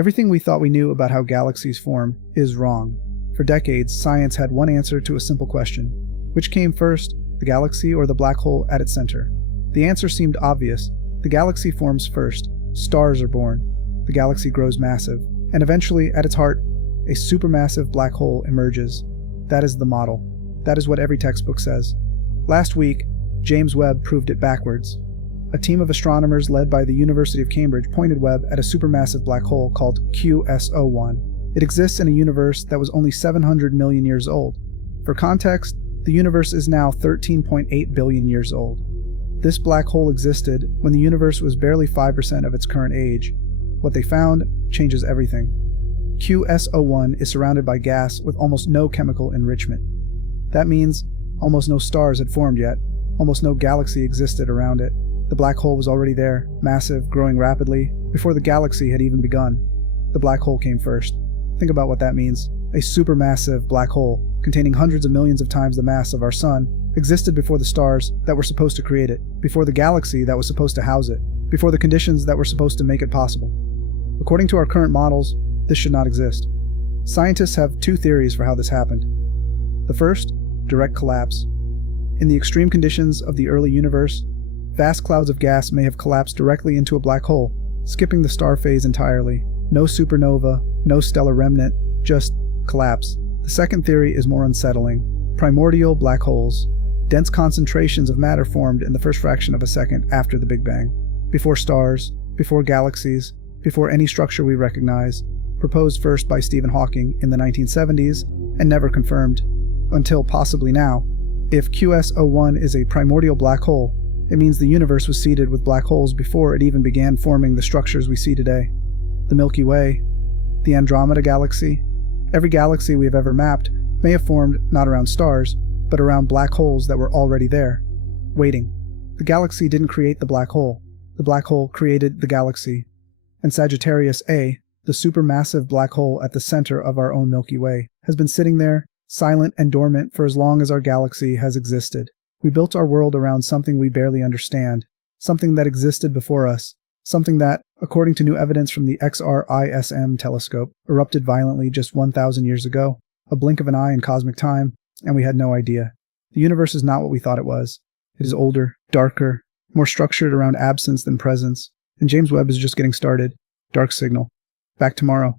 Everything we thought we knew about how galaxies form is wrong. For decades, science had one answer to a simple question. Which came first, the galaxy or the black hole at its center? The answer seemed obvious. The galaxy forms first. Stars are born. The galaxy grows massive. And eventually, at its heart, a supermassive black hole emerges. That is the model. That is what every textbook says. Last week, James Webb proved it backwards. A team of astronomers led by the University of Cambridge pointed Webb at a supermassive black hole called QS01. It exists in a universe that was only 700 million years old. For context, the universe is now 13.8 billion years old. This black hole existed when the universe was barely 5% of its current age. What they found changes everything. QS01 is surrounded by gas with almost no chemical enrichment. That means almost no stars had formed yet, almost no galaxy existed around it. The black hole was already there, massive, growing rapidly, before the galaxy had even begun. The black hole came first. Think about what that means. A supermassive black hole, containing hundreds of millions of times the mass of our sun, existed before the stars that were supposed to create it, before the galaxy that was supposed to house it, before the conditions that were supposed to make it possible. According to our current models, this should not exist. Scientists have two theories for how this happened. The first, direct collapse. In the extreme conditions of the early universe, vast clouds of gas may have collapsed directly into a black hole, skipping the star phase entirely. No supernova, no stellar remnant, just collapse. The second theory is more unsettling. Primordial black holes. Dense concentrations of matter formed in the first fraction of a second after the Big Bang. Before stars, before galaxies, before any structure we recognize, proposed first by Stephen Hawking in the 1970s and never confirmed, until possibly now. If QS01 is a primordial black hole, it means the universe was seeded with black holes before it even began forming the structures we see today. The Milky Way, the Andromeda Galaxy, every galaxy we have ever mapped may have formed not around stars, but around black holes that were already there, waiting. The galaxy didn't create the black hole. The black hole created the galaxy. And Sagittarius A, the supermassive black hole at the center of our own Milky Way, has been sitting there, silent and dormant for as long as our galaxy has existed. We built our world around something we barely understand, something that existed before us, something that, according to new evidence from the XRISM telescope, erupted violently just 1,000 years ago, a blink of an eye in cosmic time, and we had no idea. The universe is not what we thought it was. It is older, darker, more structured around absence than presence, and James Webb is just getting started. Dark signal. Back tomorrow.